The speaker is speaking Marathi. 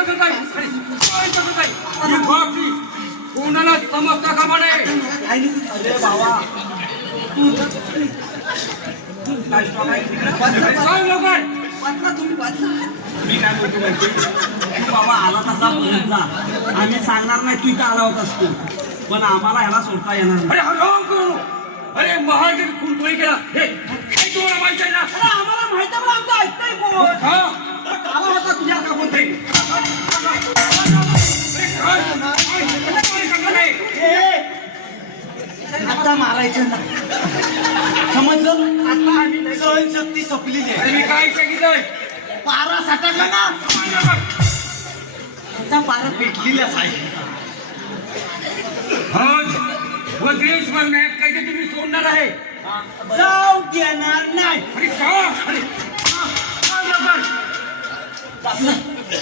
शकत नाही, सोडू शकत नाही. ही गोष्टी कोणाला समजता कामा नये. अरे बाबा सांग लवकर. मी काय बोलतो माहिती तू बाबा आला तसा बोलला आम्ही सांगणार नाही तू इथं आला होतास तू पण आम्हाला ह्याला सोडता येणार नाही. अरे हराम करू. अरे महाराज खून केला हे तुम्हाला माहिती आहे ना. आम्हाला माहिती आहे पण आमचं ऐकतंय कोण हा आला होता तुझ्या का बोलते आता मारायचं ना समजलं आता आम्ही सहनशक्ती संपलेली आहे. अरे मी काय सांगितलंय. पारा साठला ना आता पारा पेटलेलाच आहे. व देशभर मॅप काय ते तुम्ही सोडणार आहे. जाऊ देणार नाही. अरे का. अरे सांग लवकर.